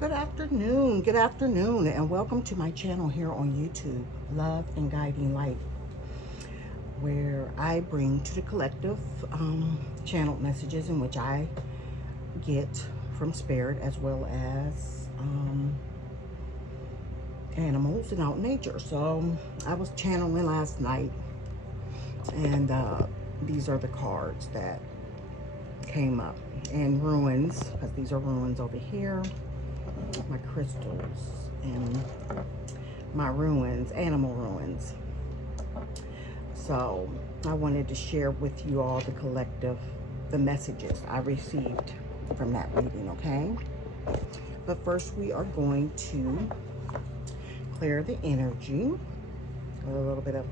Good afternoon, and welcome to my channel here on YouTube, Love and Guiding Light, where I bring to the collective channeled messages in which I get from spirit as well as animals and out in nature. So I was channeling last night, and these are the cards that came up. And ruins, because these are ruins over here, my crystals and my ruins, animal ruins. So I wanted to share with you all the messages I received from that reading, okay? But first we are going to clear the energy with a little bit of,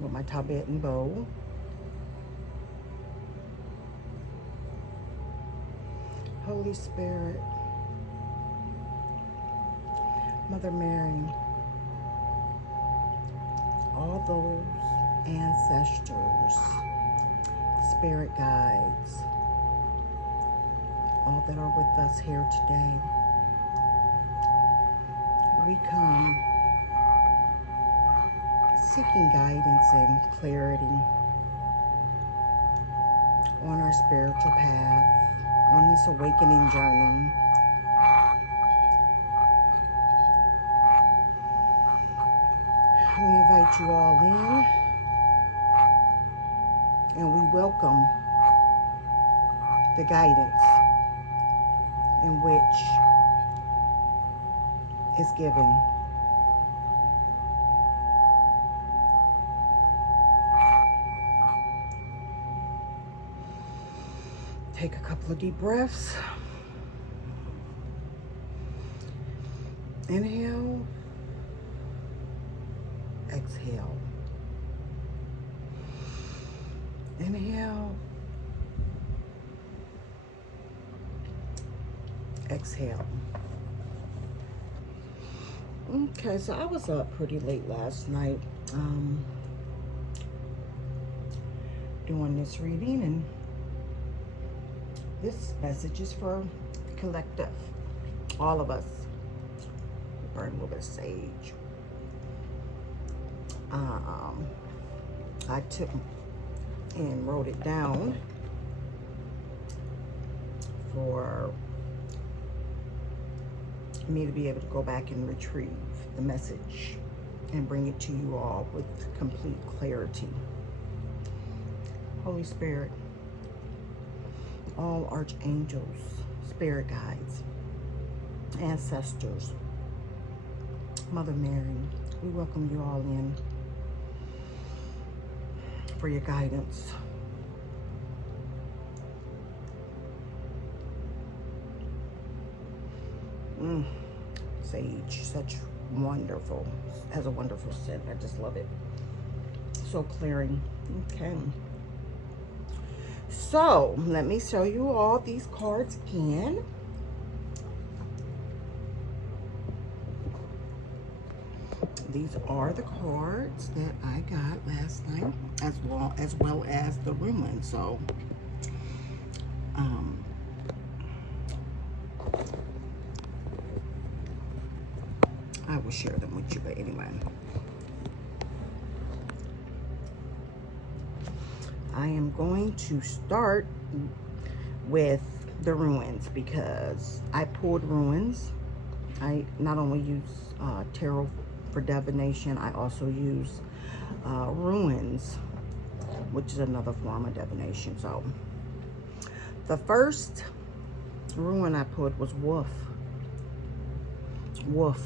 with my Tibetan bowl. Holy Spirit, Mother Mary, all those ancestors, spirit guides, all that are with us here today, we come seeking guidance and clarity on our spiritual path, on this awakening journey. We invite you all in, and we welcome the guidance in which is given. Take a couple of deep breaths. Inhale, exhale. Inhale, exhale. Okay, so I was up pretty late last night doing this reading, and this message is for the collective, all of us. Burn a little bit of sage. I took and wrote it down for me to be able to go back and retrieve the message and bring it to you all with complete clarity. Holy Spirit, all archangels, spirit guides, ancestors, Mother Mary, we welcome you all in for your guidance. Sage, such wonderful, has a wonderful scent. I just love it. So clearing. Okay. So let me show you all these cards again. These are the cards that I got last night, as well as the ruin. So I will share them with you, but anyway. I am going to start with the ruins because I pulled ruins. I not only use tarot for divination, I also use ruins, which is another form of divination. So the first ruin I pulled was wolf. Wolf.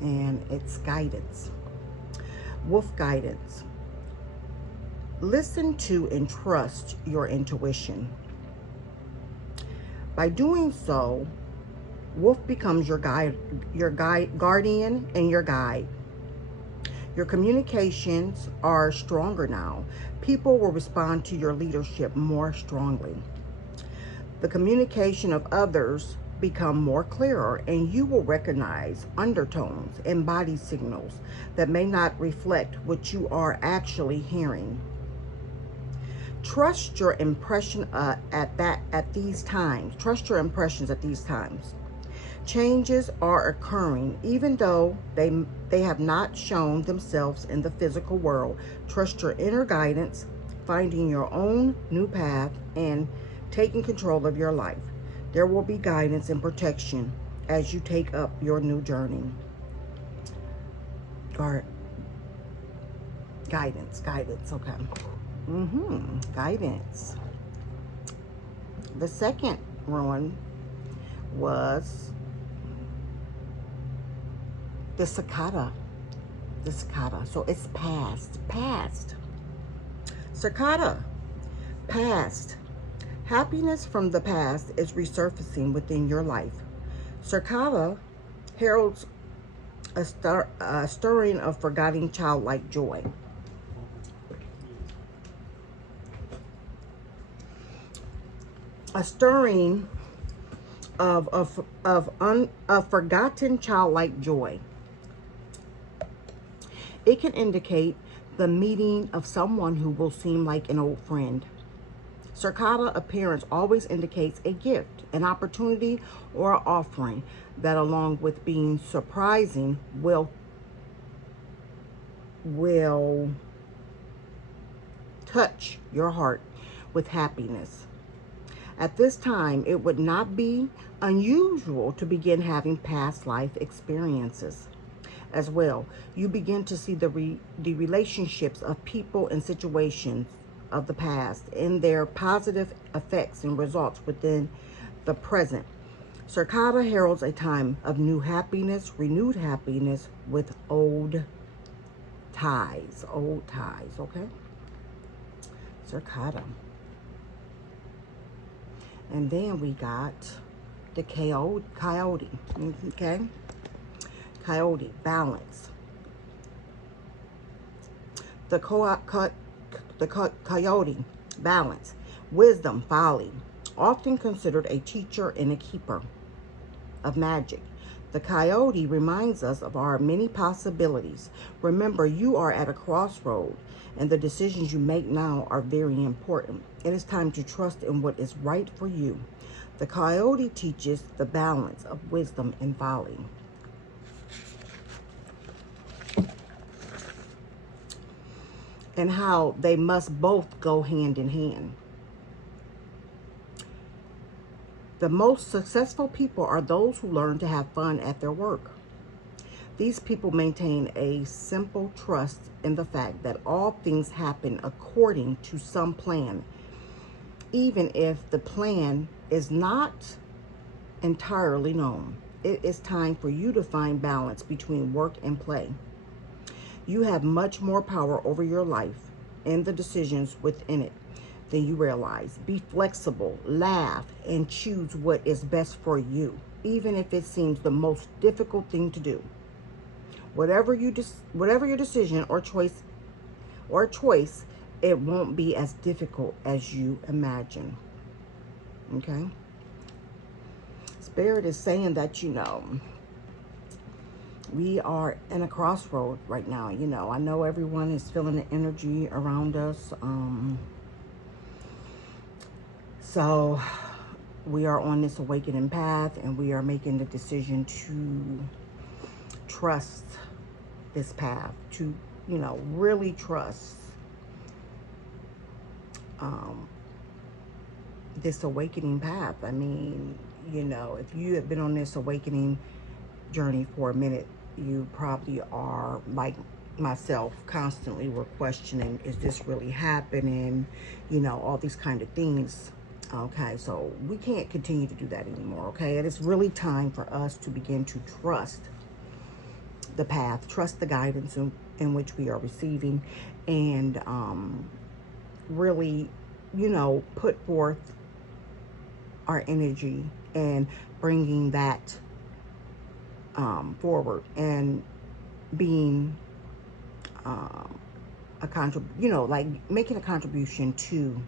And it's guidance. Wolf guidance. Listen to and trust your intuition. By doing so, wolf becomes your guardian, and your guide. Your communications are stronger now. People will respond to your leadership more strongly. The communication of others become more clearer, and you will recognize undertones and body signals that may not reflect what you are actually hearing. Trust your impression at these times. Trust your impressions at these times. Changes are occurring, even though they have not shown themselves in the physical world. Trust your inner guidance, finding your own new path, and taking control of your life. There will be guidance and protection as you take up your new journey. Or guidance, okay. Guidance. The second ruin was the cicada. The cicada. So it's past. Cicada, past. Happiness from the past is resurfacing within your life. Cicada heralds a stirring of forgotten childlike joy. A stirring of forgotten childlike joy. It can indicate the meeting of someone who will seem like an old friend. Cicada appearance always indicates a gift, an opportunity, or an offering that, along with being surprising, will touch your heart with happiness. At this time, it would not be unusual to begin having past life experiences as well. You begin to see the relationships of people and situations of the past and their positive effects and results within the present. Cicada heralds a time of new happiness, renewed happiness with old ties, okay? Cicada. And then we got the coyote, okay? Coyote, balance. The coyote, balance. Wisdom, folly. Often considered a teacher and a keeper of magic. The coyote reminds us of our many possibilities. Remember, you are at a crossroad, and the decisions you make now are very important. It is time to trust in what is right for you. The coyote teaches the balance of wisdom and folly. And how they must both go hand in hand. The most successful people are those who learn to have fun at their work. These people maintain a simple trust in the fact that all things happen according to some plan, even if the plan is not entirely known. It is time for you to find balance between work and play. You have much more power over your life and the decisions within it than you realize. Be flexible, laugh, and choose what is best for you, even if it seems the most difficult thing to do. Whatever your decision or choice, it won't be as difficult as you imagine. Okay? Spirit is saying that, we are in a crossroad right now. I know everyone is feeling the energy around us. So we are on this awakening path, and we are making the decision to trust this path, to, really trust this awakening path. I mean, if you have been on this awakening journey for a minute, you probably are like myself, constantly were questioning, is this really happening? All these kind of things. Okay, so we can't continue to do that anymore. Okay, it is really time for us to begin to trust the path, trust the guidance in which we are receiving, and really, put forth our energy and bringing that forward, and being like making a contribution to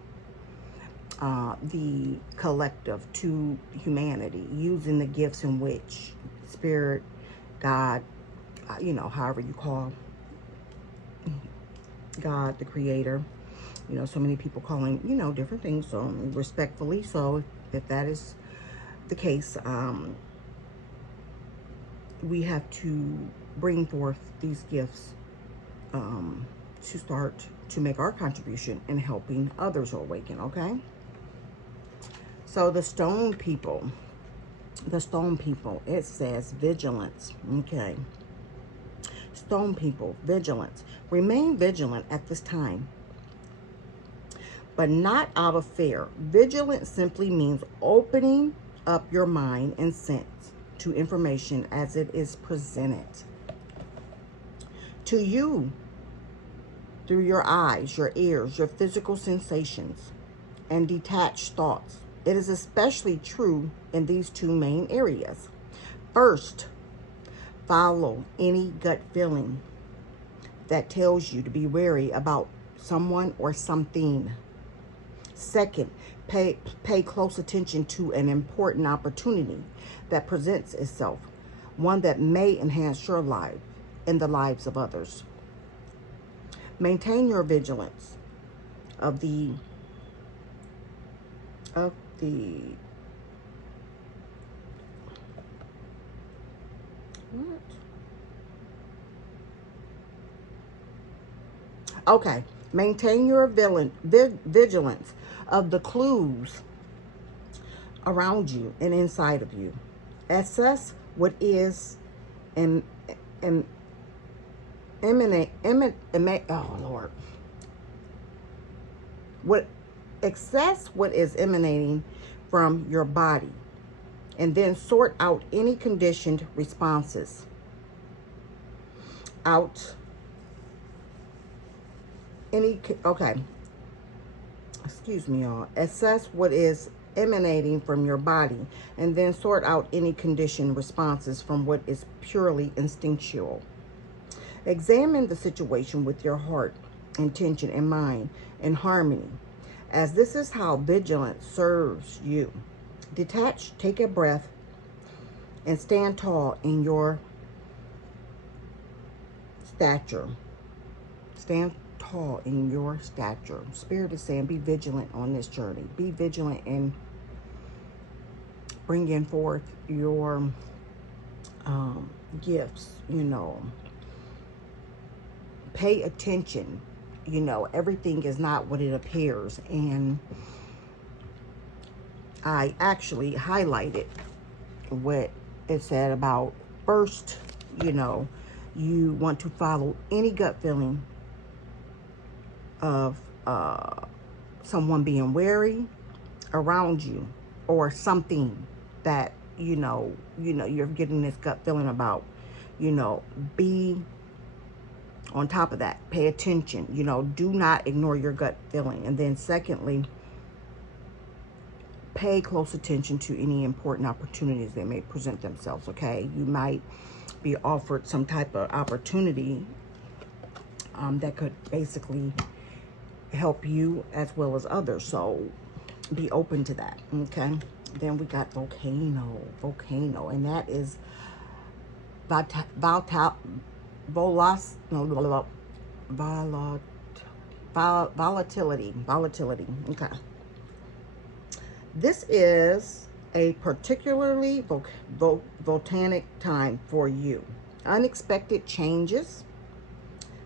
the collective, to humanity, using the gifts in which Spirit, God, however you call God, the Creator, You know, so many people calling, you know, different things. So respectfully, so if that is the case, we have to bring forth these gifts to start to make our contribution in helping others awaken, okay? So the stone people, it says vigilance, okay? Stone people, vigilance. Remain vigilant at this time, but not out of fear. Vigilance simply means opening up your mind and sense to information as it is presented to you through your eyes, your ears, your physical sensations, and detached thoughts. It is especially true in these two main areas. First, follow any gut feeling that tells you to be wary about someone or something. Second, pay close attention to an important opportunity that presents itself, one that may enhance your life and the lives of others. Maintain your vigilance of the of the what? Okay. Maintain your vigilance of the clues around you and inside of you. Assess what is em, em, oh Lord. What Access what is emanating from your body, and then sort out any conditioned responses out any okay excuse me, y'all. Assess what is emanating from your body, and then sort out any conditioned responses from what is purely instinctual. Examine the situation with your heart, intention, and mind in harmony, as this is how vigilance serves you. Detach, take a breath, and stand tall in your stature. Stand tall in your stature. Spirit is saying be vigilant on this journey. Be vigilant in bringing forth your gifts, you know. Pay attention. You know, everything is not what it appears. And I actually highlighted what it said about first, you know, you want to follow any gut feeling of someone being wary around you, or something that you're getting this gut feeling about. You know, be on top of that. Pay attention. You know, do not ignore your gut feeling. And then secondly, pay close attention to any important opportunities that may present themselves, okay? You might be offered some type of opportunity that could basically help you as well as others. So be open to that, okay? Then we got volcano, and that is volatility. Okay. This is a particularly volcanic time for you. Unexpected changes,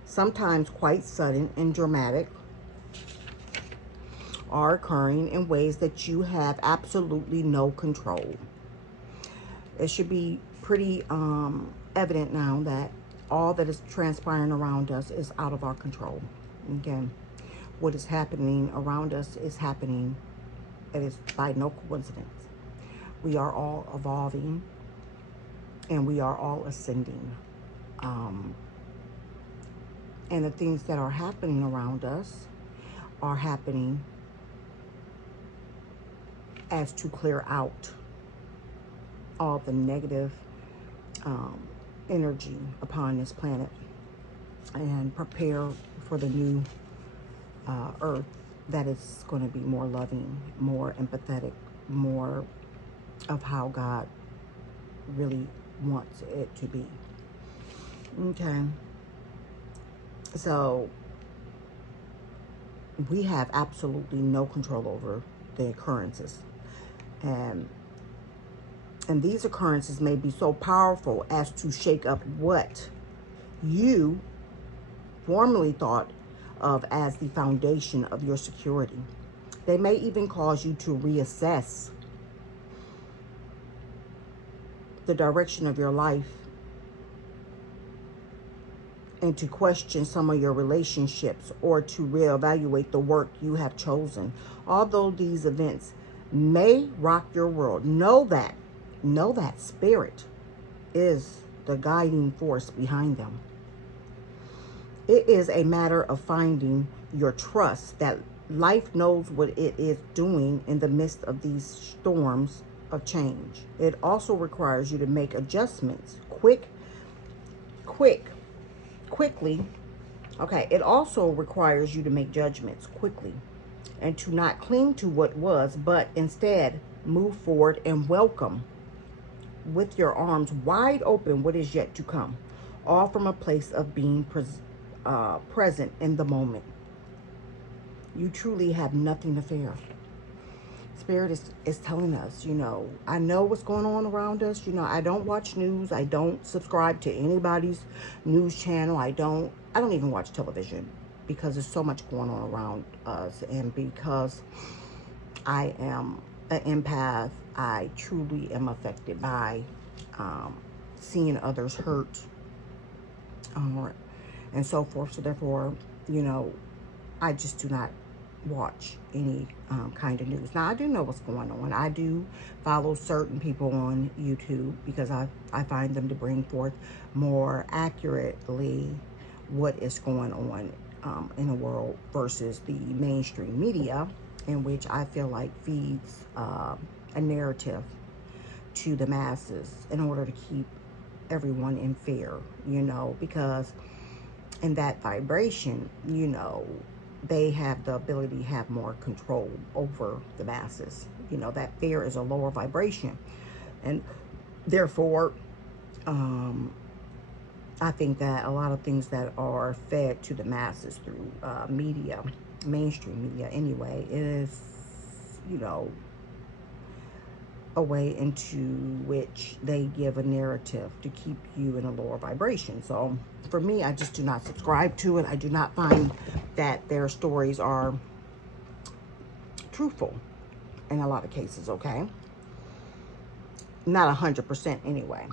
sometimes quite sudden and dramatic, are occurring in ways that you have absolutely no control. It should be pretty evident now that all that is transpiring around us is out of our control. Again, what is happening around us is happening. It is by no coincidence. We are all evolving, and we are all ascending. And the things that are happening around us are happening as to clear out all the negative energy upon this planet and prepare for the new earth that is going to be more loving, more empathetic, more of how God really wants it to be. Okay. So we have absolutely no control over the occurrences. And these occurrences may be so powerful as to shake up what you formerly thought of as the foundation of your security. They may even cause you to reassess the direction of your life and to question some of your relationships or to reevaluate the work you have chosen. Although these events may rock your world, know that spirit is the guiding force behind them. It is a matter of finding your trust that life knows what it is doing in the midst of these storms of change. It also requires you to make adjustments quickly. Okay, it also requires you to make judgments quickly and to not cling to what was, but instead move forward and welcome with your arms wide open what is yet to come, all from a place of being present in the moment. You truly have nothing to fear. Spirit is telling us, I know what's going on around us. I don't watch news. I don't subscribe to anybody's news channel. I don't even watch television because there's so much going on around us. And because I am an empath, I truly am affected by seeing others hurt and so forth. So therefore, I just do not watch any kind of news. Now, I do know what's going on. I do follow certain people on YouTube because I find them to bring forth more accurately what is going on in the world versus the mainstream media, in which I feel like feeds a narrative to the masses in order to keep everyone in fear, because in that vibration, they have the ability to have more control over the masses. That fear is a lower vibration. And therefore, I think that a lot of things that are fed to the masses through media, mainstream media anyway, is, a way into which they give a narrative to keep you in a lower vibration. So for me, I just do not subscribe to it. I do not find that their stories are truthful in a lot of cases, okay? Not 100% anyway.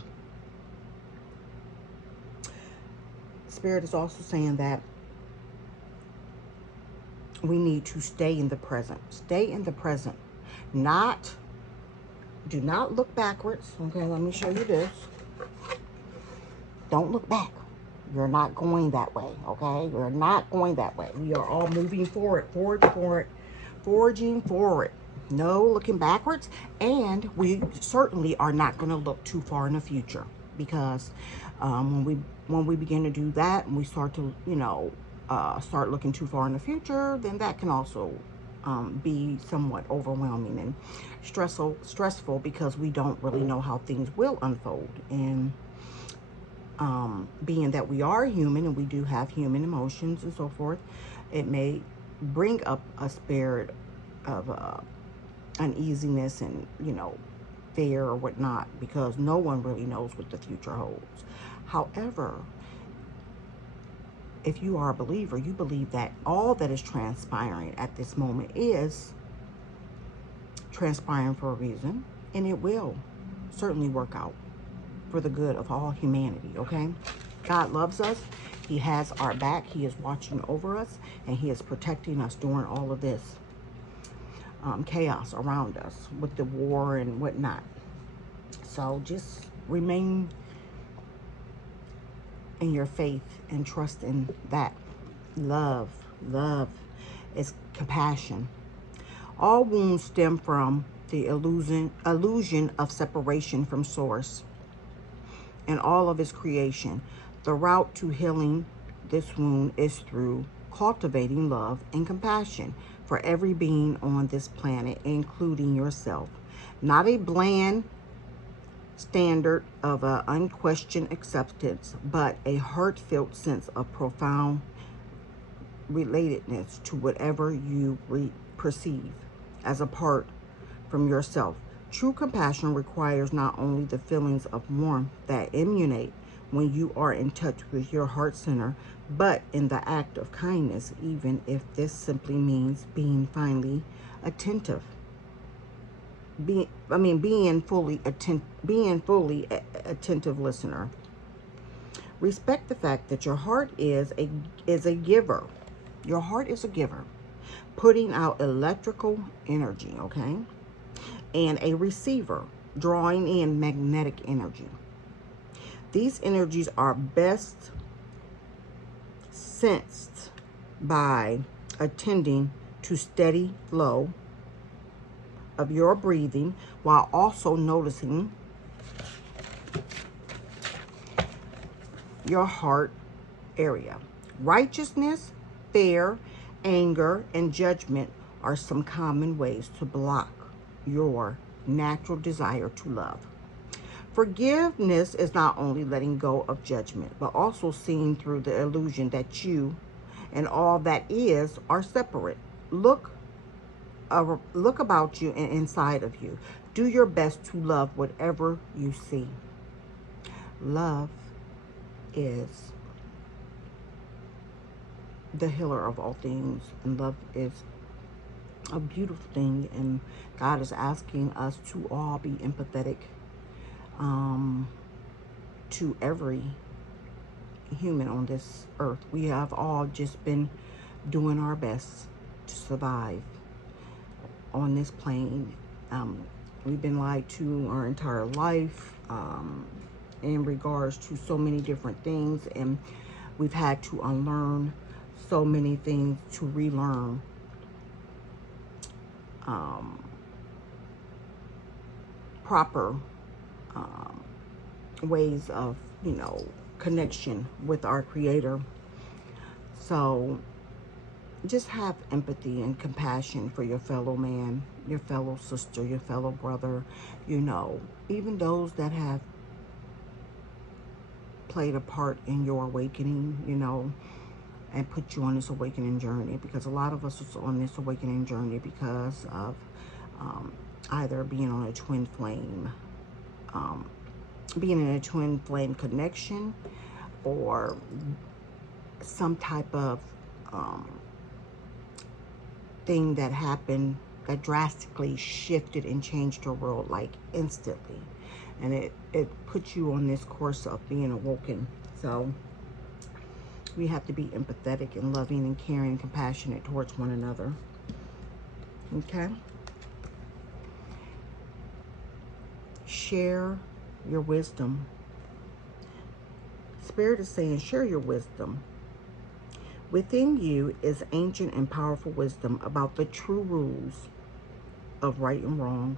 Spirit is also saying that we need to stay in the present. Stay in the present. Do not look backwards. Okay, let me show you this. Don't look back. You're not going that way, okay? You're not going that way. We are all moving forward, forging forward. No looking backwards. And we certainly are not going to look too far in the future, because when we begin to do that and we start to, start looking too far in the future, then that can also be somewhat overwhelming and stressful because we don't really know how things will unfold. And being that we are human and we do have human emotions and so forth, it may bring up a spirit of uneasiness and, fear or whatnot, because no one really knows what the future holds. However, if you are a believer, you believe that all that is transpiring at this moment is transpiring for a reason, and it will certainly work out for the good of all humanity, okay? God loves us. He has our back. He is watching over us, and he is protecting us during all of this chaos around us with the war and whatnot. So just remain in your faith and trust in that. Love is compassion. All wounds stem from the illusion of separation from source and all of its creation. The route to healing this wound is through cultivating love and compassion for every being on this planet, including yourself. Not a bland standard of unquestioned acceptance, but a heartfelt sense of profound relatedness to whatever you perceive as apart from yourself. True compassion requires not only the feelings of warmth that emanate when you are in touch with your heart center, but in the act of kindness, even if this simply means being finally attentive. Being fully attentive listener. Respect the fact that your heart is a giver. Your heart is a giver, putting out electrical energy, okay? And a receiver, drawing in magnetic energy. These energies are best sensed by attending to steady flow of your breathing while also noticing your heart area. Righteousness, fear, anger, and judgment are some common ways to block your natural desire to love. Forgiveness is not only letting go of judgment, but also seeing through the illusion that you and all that is are separate. Look about you and inside of you. Do your best to love whatever you see. Love is the healer of all things, and love is a beautiful thing, and God is asking us to all be empathetic to every human on this earth. We have all just been doing our best to survive on this plane. We've been lied to our entire life in regards to so many different things, and we've had to unlearn so many things to relearn proper ways of, connection with our Creator. So just have empathy and compassion for your fellow man, your fellow sister, your fellow brother, even those that have played a part in your awakening, and put you on this awakening journey, because a lot of us are on this awakening journey because of either being on a twin flame, being in a twin flame connection, or some type of thing that happened that drastically shifted and changed your world, like instantly, and it puts you on this course of being awoken. So we have to be empathetic and loving and caring and compassionate towards one another. Okay? Share your wisdom. Spirit is saying, share your wisdom. Within you is ancient and powerful wisdom about the true rules of right and wrong.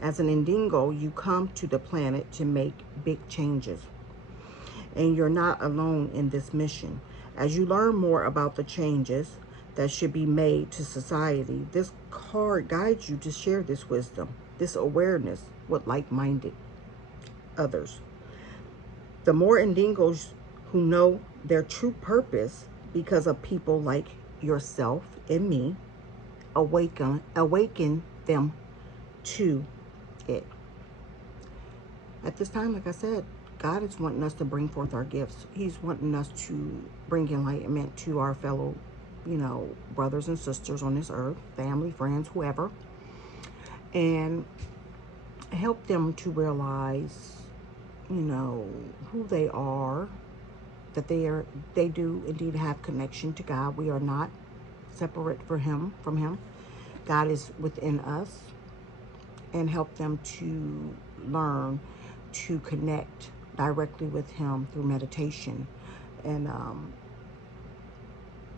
As an Indigo, you come to the planet to make big changes. And you're not alone in this mission. As you learn more about the changes that should be made to society, this card guides you to share this wisdom, this awareness with like-minded others. The more Indigos who know their true purpose because of people like yourself and me, awaken them to it. At this time, like I said, God is wanting us to bring forth our gifts. He's wanting us to bring enlightenment to our fellow, brothers and sisters on this earth, family, friends, whoever, and help them to realize, who they are, that they do indeed have connection to God. We are not separate from Him. God is within us, and help them to learn to connect directly with Him through meditation, and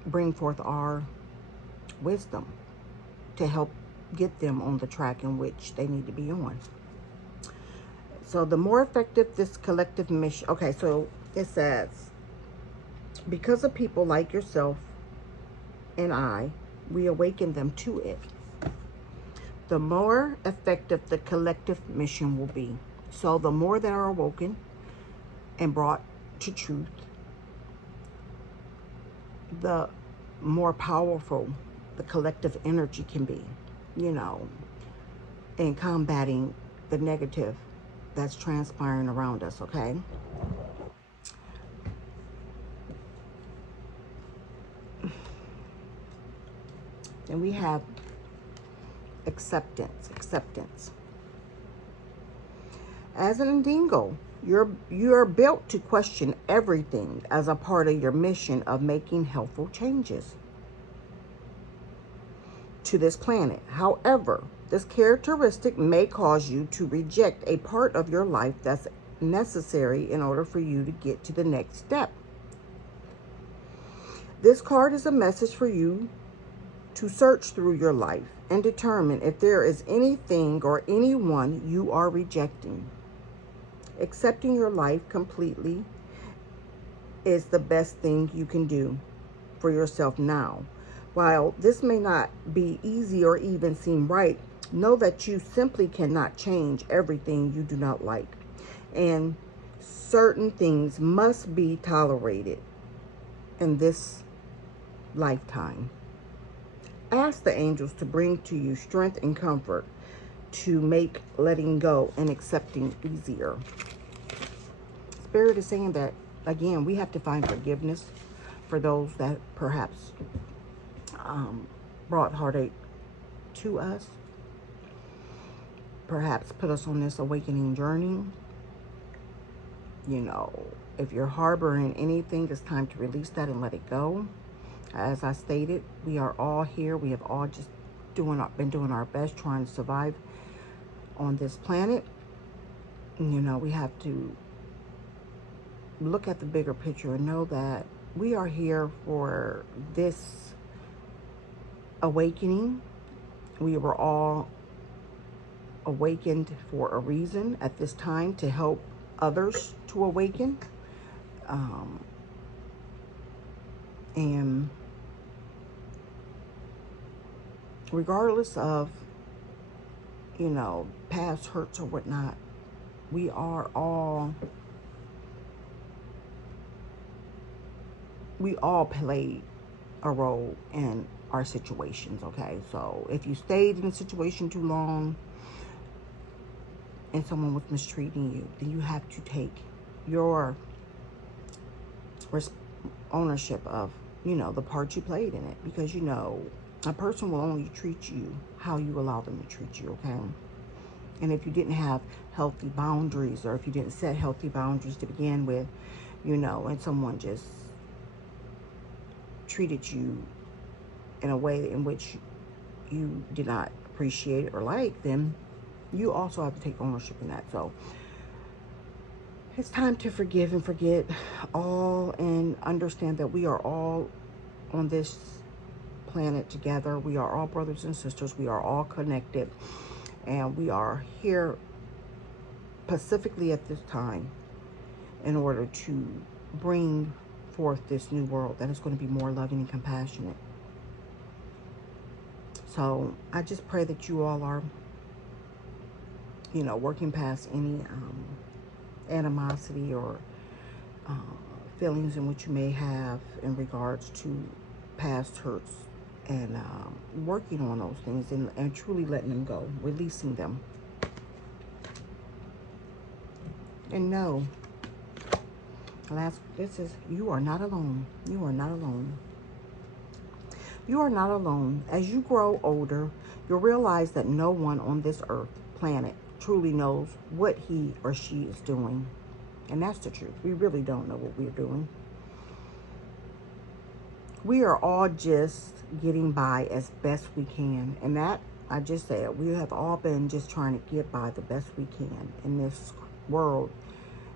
bring forth our wisdom to help get them on the track in which they need to be on. So the more effective this collective mission, okay, so it says, because of people like yourself and I, we awaken them to it. The more effective the collective mission will be. So the more that are awoken and brought to truth, the more powerful the collective energy can be, you know, in combating the negative that's transpiring around us, okay? And we have acceptance, acceptance. As an Indingo, you're built to question everything as a part of your mission of making helpful changes to this planet. However, this characteristic may cause you to reject a part of your life that's necessary in order for you to get to the next step. This card is a message for you to search through your life and determine if there is anything or anyone you are rejecting. Accepting your life completely is the best thing you can do for yourself now. While this may not be easy or even seem right, know that you simply cannot change everything you do not like. And certain things must be tolerated in this lifetime. Ask the angels to bring to you strength and comfort to make letting go and accepting easier. Spirit is saying that, again, we have to find forgiveness for those that perhaps brought heartache to us, perhaps put us on this awakening journey. You know, if you're harboring anything, it's time to release that and let it go. As I stated, we are all here. We have all just been doing our best trying to survive on this planet. You know, we have to look at the bigger picture and know that we are here for this awakening. We were all awakened for a reason at this time, to help others to awaken. And regardless of, you know, past hurts or whatnot, we all played a role in our situations, okay? So if you stayed in a situation too long and someone was mistreating you, then you have to take your ownership of, you know, the part you played in it. Because, you know, a person will only treat you how you allow them to treat you, okay? And if you didn't have healthy boundaries, or if you didn't set healthy boundaries to begin with, you know, and someone just treated you in a way in which you did not appreciate or like, then you also have to take ownership in that. So it's time to forgive and forget all, and understand that we are all on this planet together. We are all brothers and sisters. We are all connected, and we are here specifically at this time in order to bring forth this new world that is going to be more loving and compassionate. So I just pray that you all are, you know, working past any animosity or feelings in which you may have in regards to past hurts, and working on those things, and truly letting them go, releasing them. And know, you are not alone. You are not alone. You are not alone. As you grow older, you'll realize that no one on this earth planet truly knows what he or she is doing. And that's the truth. We really don't know what we're doing. We are all just getting by as best we can. And that, I just said, we have all been just trying to get by the best we can in this world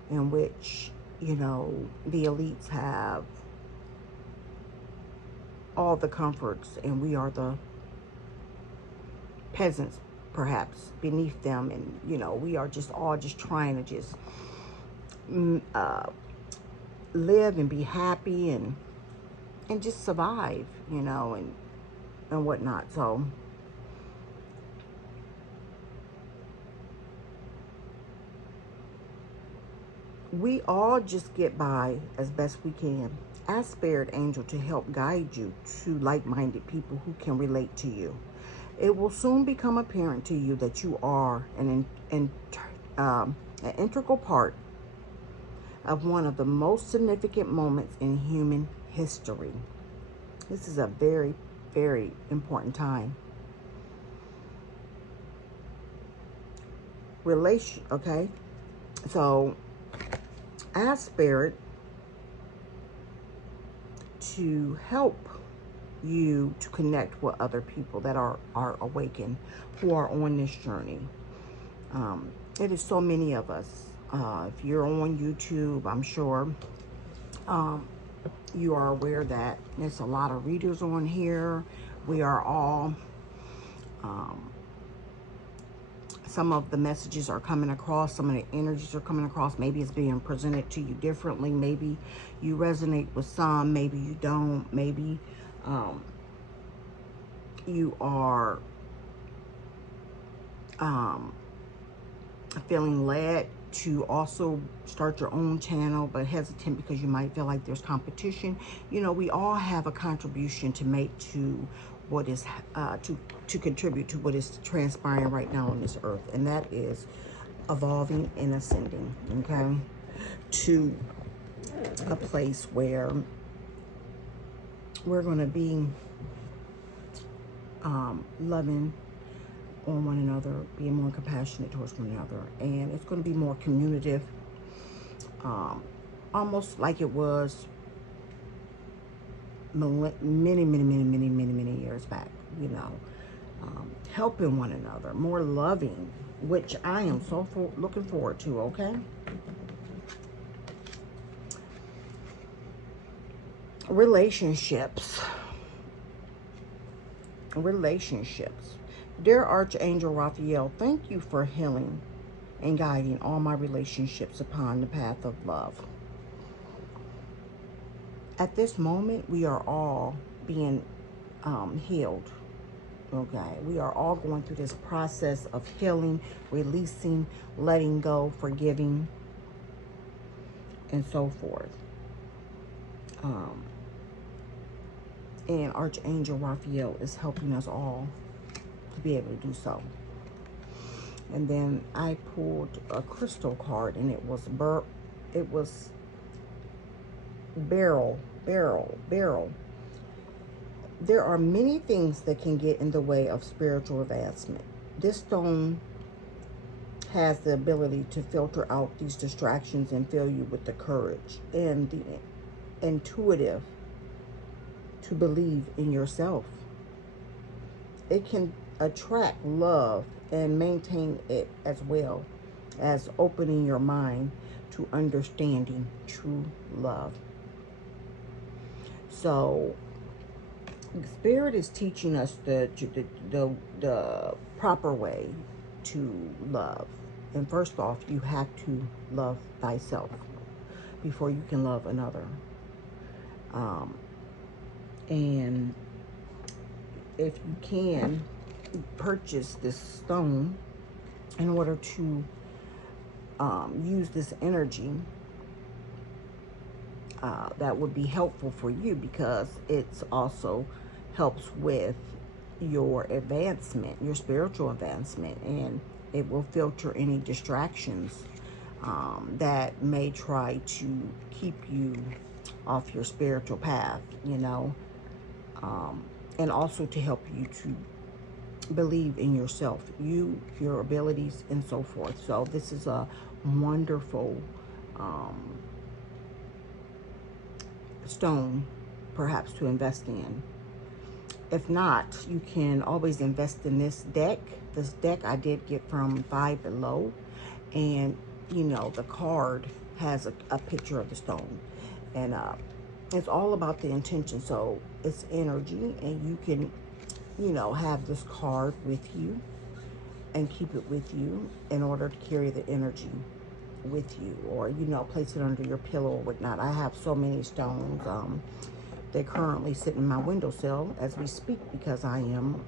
in which, you know, the elites have all the comforts, and we are the peasants perhaps beneath them. And, you know, we are just all just trying to just live and be happy and just survive, you know, and whatnot. So We all just get by as best we can. Ask Spirit Angel to help guide you to like-minded people who can relate to you. It will soon become apparent to you that you are an integral part of one of the most significant moments in human history. This is a very, very important time. Okay? So, ask Spirit to help you to connect with other people that are awakened, who are on this journey. It is so many of us. If you're on YouTube, I'm sure you are aware that there's a lot of readers on here. We are all, some of the messages are coming across, some of the energies are coming across. Maybe it's being presented to you differently. Maybe you resonate with some, maybe you don't. Maybe you are feeling led to also start your own channel, but hesitant because you might feel like there's competition. You know, we all have a contribution to make to what is to contribute to what is transpiring right now on this earth, and that is evolving and ascending, okay, to a place where we're going to be loving on one another, being more compassionate towards one another, and it's going to be more communicative, almost like it was many years back, you know, helping one another, more loving, which I am so looking forward to, okay? Relationships. Dear Archangel Raphael, thank you for healing and guiding all my relationships upon the path of love. At this moment, we are all being healed. Okay, we are all going through this process of healing, releasing, letting go, forgiving, and so forth. And Archangel Raphael is helping us all to be able to do so. And then I pulled a crystal card, and it was beryl. There are many things that can get in the way of spiritual advancement. This stone has the ability to filter out these distractions and fill you with the courage and the intuitive to believe in yourself. It can attract love and maintain it, as well as opening your mind to understanding true love. So Spirit is teaching us the proper way to love. And first off, you have to love thyself before you can love another. And if you can, purchase this stone in order to use this energy, that would be helpful for you, because it's also helps with your advancement, your spiritual advancement, and it will filter any distractions that may try to keep you off your spiritual path, you know, and also to help you to believe in yourself, your abilities, and so forth. So this is a wonderful stone, perhaps, to invest in. If not, you can always invest in this deck. This deck I did get from Five Below, and you know, the card has a picture of the stone, and it's all about the intention. So it's energy, and you can, you know, have this card with you and keep it with you in order to carry the energy with you, or, you know, place it under your pillow or whatnot. I have so many stones. They're currently sitting in my windowsill as we speak, because I am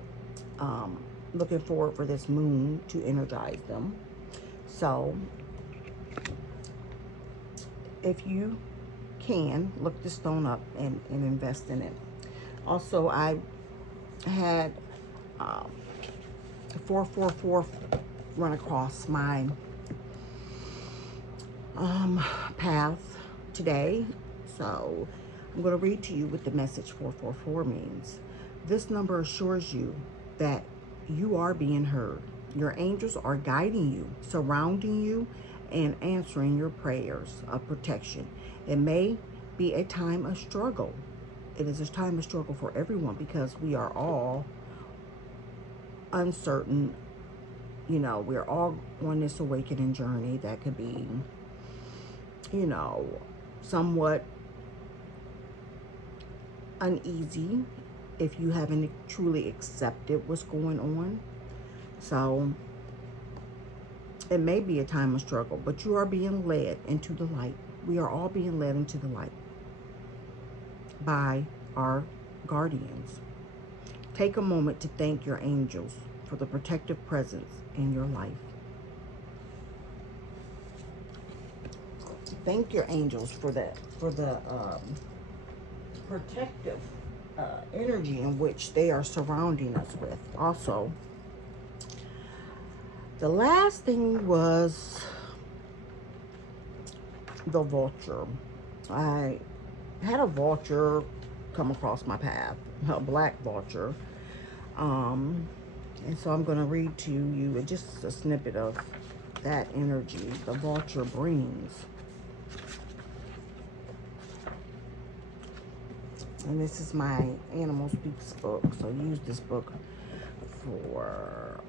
looking forward for this moon to energize them. So if you can, look the stone up and invest in it. Also, I had 444 run across my path today. So I'm going to read to you what the message 444 means. This number assures you that you are being heard. Your angels are guiding you, surrounding you, and answering your prayers of protection. It may be a time of struggle. It is a time of struggle for everyone because we are all uncertain. You know, we're all on this awakening journey that could be, you know, somewhat uneasy if you haven't truly accepted what's going on. So it may be a time of struggle, but you are being led into the light. We are all being led into the light by our guardians. Take a moment to thank your angels for the protective presence in your life. Thank your angels for that, for the protective energy in which they are surrounding us with. Also, the last thing was the vulture. I had a vulture come across my path, a black vulture. And so I'm going to read to you just a snippet of that energy the vulture brings. And this is my Animal Speaks book. So I use this book for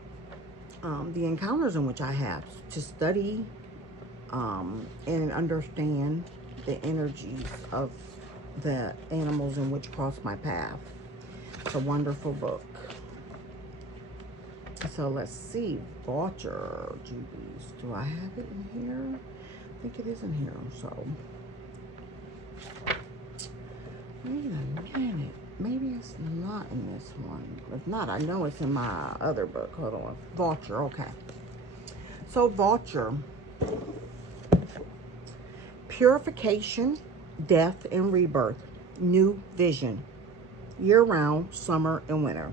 the encounters in which I have to study and understand the energies of the animals in which cross my path. It's a wonderful book. So let's see, vulture, Jubies. Do I have it in here? I think it is in here. So wait a minute. Maybe it's not in this one. If not, I know it's in my other book. Hold on. Vulture, okay. So vulture. Purification, death, and rebirth. New vision. Year-round, summer and winter.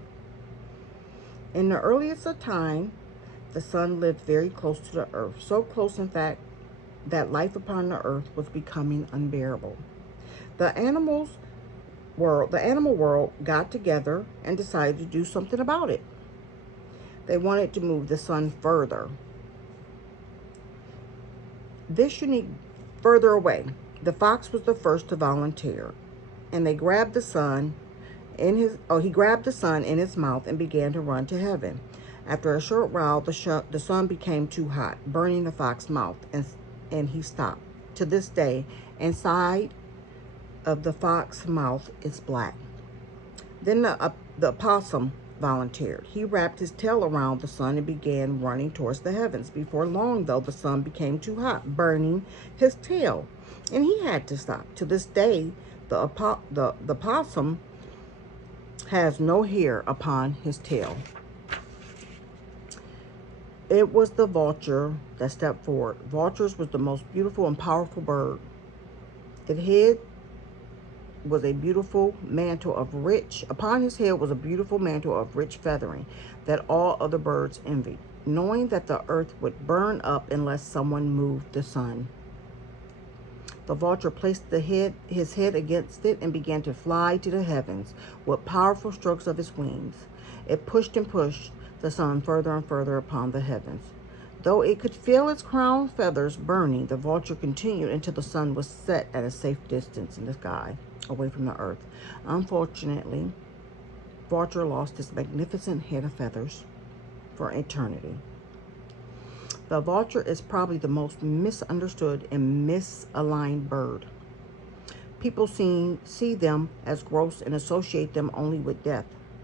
In the earliest of time, the sun lived very close to the earth. So close, in fact, that life upon the earth was becoming unbearable. The animal world got together and decided to do something about it. They wanted to move the sun further. This unique further away. The fox was the first to volunteer, and they grabbed the sun he grabbed the sun in his mouth and began to run to heaven. After a short while, the sun became too hot, burning the fox's mouth, and he stopped. To this day, inside of the fox's mouth is black. Then the opossum volunteered. He wrapped his tail around the sun and began running towards the heavens. Before long, though, the sun became too hot, burning his tail, and he had to stop. To this day, the possum has no hair upon his tail. It was the vulture that stepped forward. Vultures was the most beautiful and powerful bird. Upon his head was a beautiful mantle of rich feathering that all other birds envied, knowing that the earth would burn up unless someone moved the sun. The vulture placed his head against it and began to fly to the heavens with powerful strokes of his wings. It pushed and pushed the sun further and further upon the heavens. Though it could feel its crown feathers burning, the vulture continued until the sun was set at a safe distance in the sky, away from the earth. Unfortunately, vulture lost its magnificent head of feathers for eternity. The vulture is probably the most misunderstood and misaligned bird. People see them as gross and associate them only with death,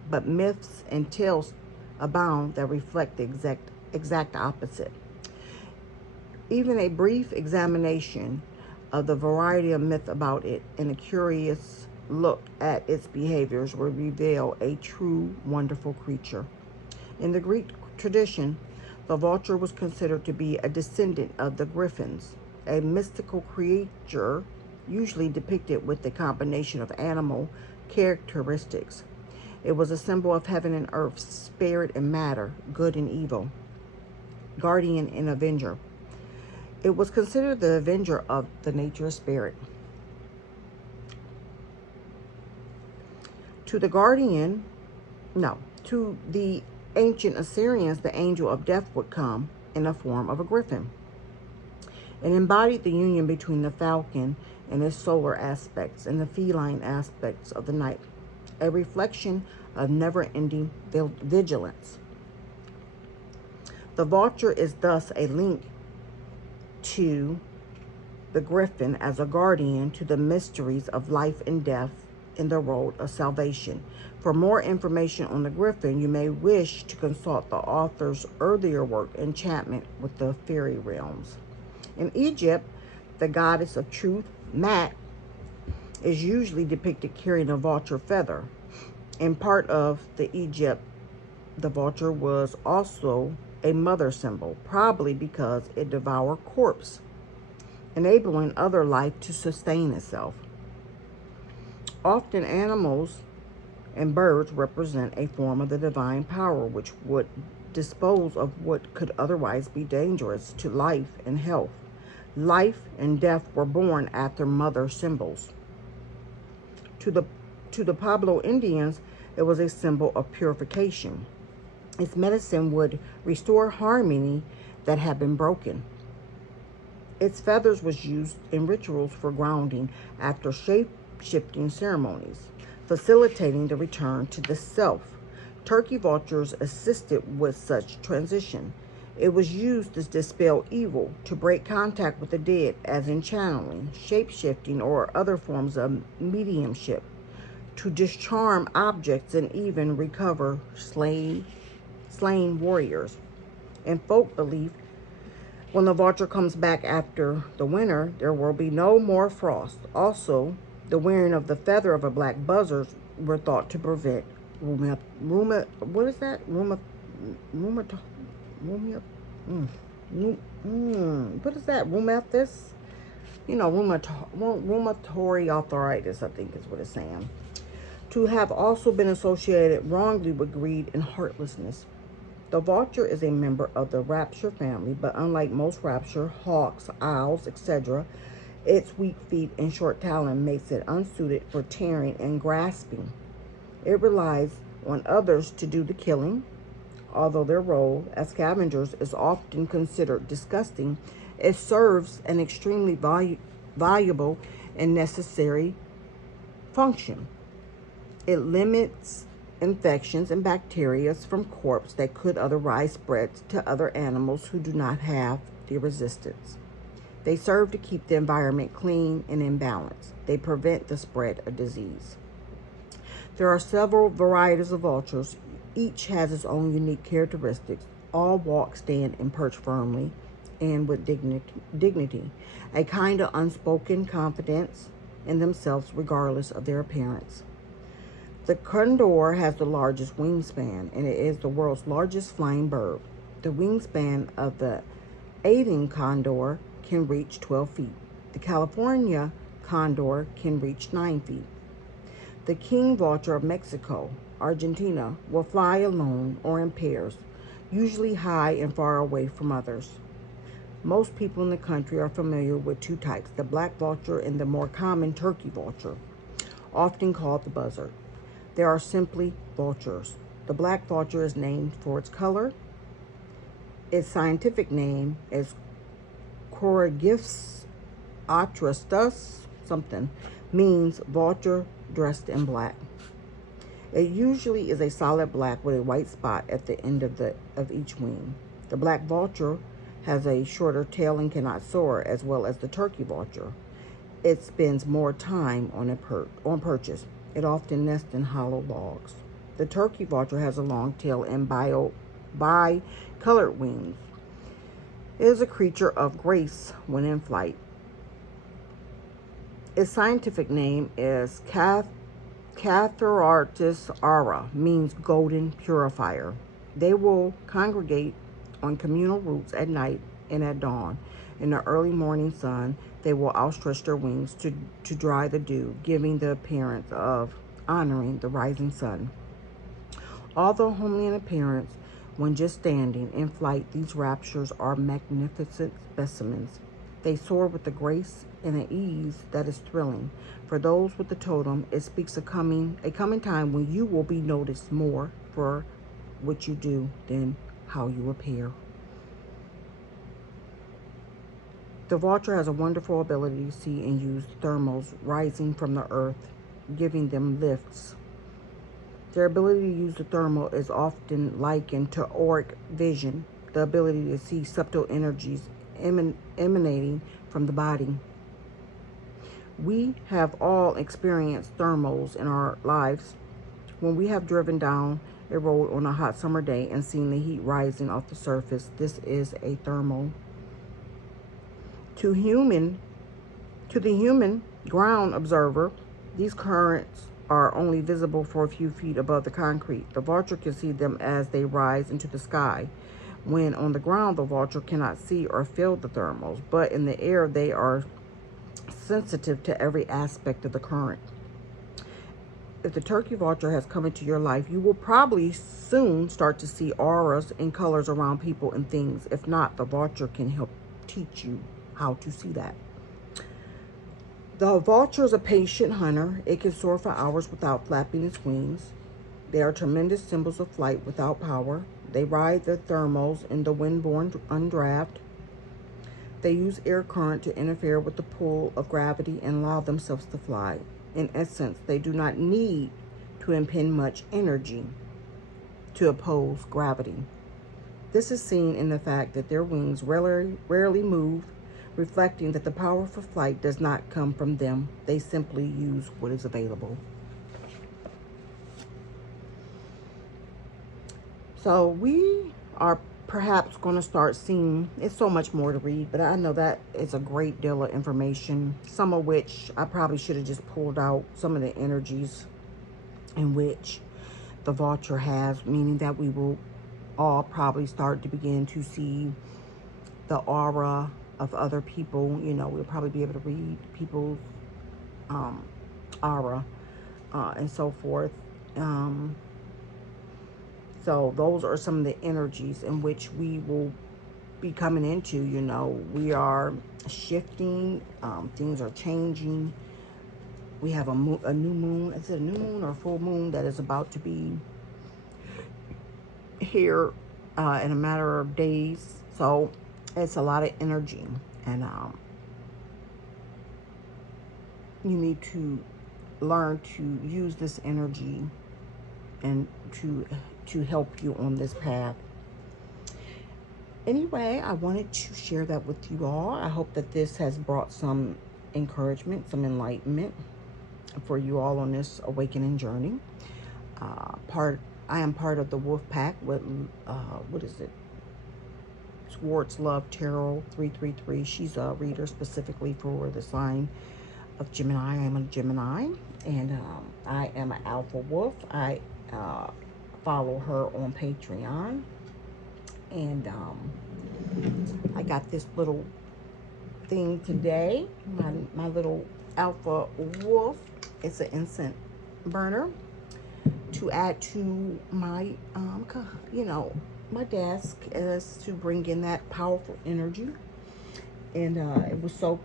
but myths and tales abound that reflect the exact opposite. Even a brief examination of the variety of myth about it and a curious look at its behaviors will reveal a true wonderful creature. In the Greek tradition, the vulture was considered to be a descendant of the griffins. a mystical creature usually depicted with a combination of animal characteristics. It was a symbol of heaven and earth, spirit and matter, good and evil, guardian and avenger. It was considered the avenger of the nature spirit. To the guardian, no, to the ancient Assyrians, the angel of death would come in the form of a griffin. It embodied the union between the falcon and its solar aspects and the feline aspects of the night, a reflection of never-ending vigilance. The vulture is thus a link to the griffin as a guardian to the mysteries of life and death in the road of salvation. For more information on the griffin, you may wish to consult the author's earlier work, Enchantment with the Fairy Realms. In Egypt, the goddess of truth, Mat, is usually depicted carrying a vulture feather. In part of the Egypt, the vulture was also a mother symbol, probably because it devoured corpse, enabling other life to sustain itself. Often animals and birds represent a form of the divine power which would dispose of what could otherwise be dangerous to life and health. Life and death were born after mother symbols. To the Pueblo Indians, it was a symbol of purification. Its medicine would restore harmony that had been broken. Its feathers was used in rituals for grounding after shape-shifting ceremonies, facilitating the return to the self. Turkey vultures assisted with such transition. It was used to dispel evil, to break contact with the dead, as in channeling, shape-shifting, or other forms of mediumship, to discharm objects and even recover slain warriors. In folk belief, when the vulture comes back after the winter, there will be no more frost. Also, the wearing of the feather of a black buzzard were thought to prevent what is that? What is that? Rheumatis? Rheumatoid arthritis, I think is what it's saying. To have also been associated wrongly with greed and heartlessness. The vulture is a member of the rapture family, but unlike most rapture, hawks, owls, etc., its weak feet and short talon makes it unsuited for tearing and grasping. It relies on others to do the killing. Although their role as scavengers is often considered disgusting, it serves an extremely valuable and necessary function. It limits infections and bacteria from corpse that could otherwise spread to other animals who do not have the resistance. They serve to keep the environment clean and in balance. They prevent the spread of disease. There are several varieties of vultures. Each has its own unique characteristics. All walk, stand, and perch firmly and with dignity, a kind of unspoken confidence in themselves regardless of their appearance. The condor has the largest wingspan, and it is the world's largest flying bird. The wingspan of the Asian condor can reach 12 feet. The California condor can reach 9 feet. The king vulture of Mexico, Argentina, will fly alone or in pairs, usually high and far away from others. Most people in the country are familiar with two types, the black vulture and the more common turkey vulture, often called the buzzard. There are simply vultures. The black vulture is named for its color. Its scientific name is Coryphus atrastus, means vulture dressed in black. It usually is a solid black with a white spot at the end of each wing. The black vulture has a shorter tail and cannot soar, as well as the turkey vulture. It spends more time on perches. It often nests in hollow logs. The turkey vulture has a long tail and bi-colored wings. It is a creature of grace when in flight. Its scientific name is Catharartus ara, means golden purifier. They will congregate on communal routes at night and at dawn, In the early morning sun, they will outstretch their wings to dry the dew, giving the appearance of honoring the rising sun. Although homely in appearance, when just standing in flight, these raptures are magnificent specimens. They soar with a grace and an ease that is thrilling. For those with the totem, it speaks of a coming time when you will be noticed more for what you do than how you appear. The vulture has a wonderful ability to see and use thermals rising from the earth, giving them lifts. Their ability to use the thermal is often likened to auric vision, the ability to see subtle energies emanating from the body. We have all experienced thermals in our lives. When we have driven down a road on a hot summer day and seen the heat rising off the surface, this is a thermal. To the human ground observer, these currents are only visible for a few feet above the concrete. The vulture can see them as they rise into the sky. When on the ground, the vulture cannot see or feel the thermals, but in the air, they are sensitive to every aspect of the current. If the turkey vulture has come into your life, you will probably soon start to see auras and colors around people and things. If not, the vulture can help teach you how to see that. The vulture is a patient hunter. It can soar for hours without flapping its wings. They are tremendous symbols of flight without power. They ride the thermals in the wind-borne undraft. They use air current to interfere with the pull of gravity and allow themselves to fly. In essence, they do not need to impend much energy to oppose gravity. This is seen in the fact that their wings rarely move, reflecting that the power for flight does not come from them. They simply use what is available. So we are perhaps going to start seeing, it's so much more to read, but I know that it's a great deal of information, some of which I probably should have just pulled out some of the energies in which the vulture has, meaning that we will all probably start to begin to see the aura of other people. You know, we'll probably be able to read people's aura and so forth. So those are some of the energies in which we will be coming into. You know, we are shifting, things are changing. We have a new moon. Is it a new moon or a full moon that is about to be here in a matter of days? So it's a lot of energy, and you need to learn to use this energy and to help you on this path. Anyway, I wanted to share that with you all. I hope that this has brought some encouragement, some enlightenment for you all on this awakening journey. I am part of the Wolf Pack with what is it? Swartz Love Tarot 333. She's a reader specifically for the sign of Gemini. I am a Gemini, and I am an Alpha Wolf. I follow her on Patreon, and I got this little thing today, my little Alpha Wolf. It's an incense burner to add to my my desk, as to bring in that powerful energy. And it was so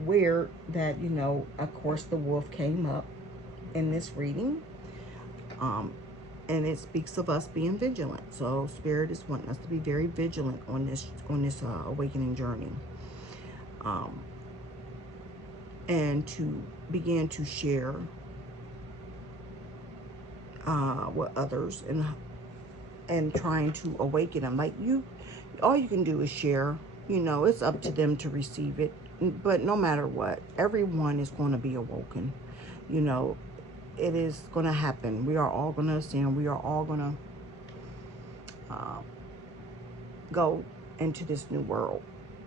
weird that, you know, of course the wolf came up in this reading, and it speaks of us being vigilant. So Spirit is wanting us to be very vigilant on this awakening journey, and to begin to share with others, and trying to awaken them. Like, all you can do is share. You know, it's up to them to receive it. But no matter what, everyone is going to be awoken. You know, it is going to happen. We are all going to ascend. We are all going to go into this new world.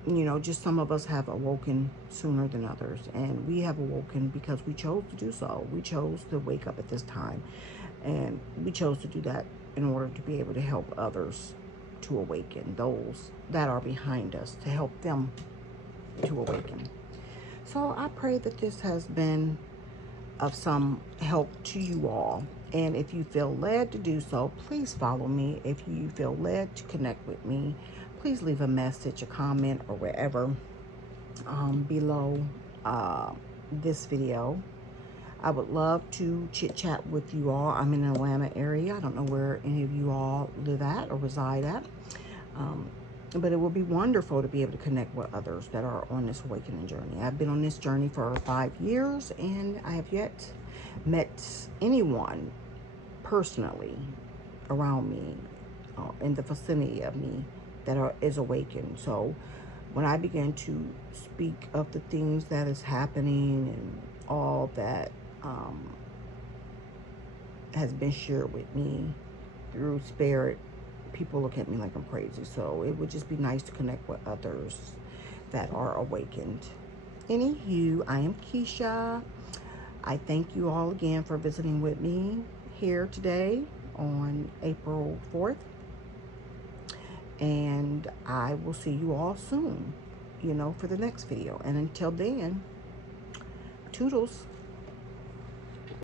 You know, just some of us have awoken sooner than others. And we have awoken because we chose to do so. We chose to wake up at this time. And we chose to do that in order to be able to help others to awaken, those that are behind us, to help them to awaken. So I pray that this has been of some help to you all. And if you feel led to do so, please follow me. If you feel led to connect with me, please leave a message, a comment, or wherever below this video. I would love to chit chat with you all. I'm in the Atlanta area. I don't know where any of you all live at or reside at. But it will be wonderful to be able to connect with others that are on this awakening journey. I've been on this journey for 5 years, and I have yet met anyone personally around me, in the vicinity of me, that is awakened. So when I begin to speak of the things that is happening and all that has been shared with me through spirit, people look at me like I'm crazy. So it would just be nice to connect with others that are awakened. Anywho, I am Keisha. I thank you all again for visiting with me here today on April 4th. And I will see you all soon, for the next video. And until then, toodles.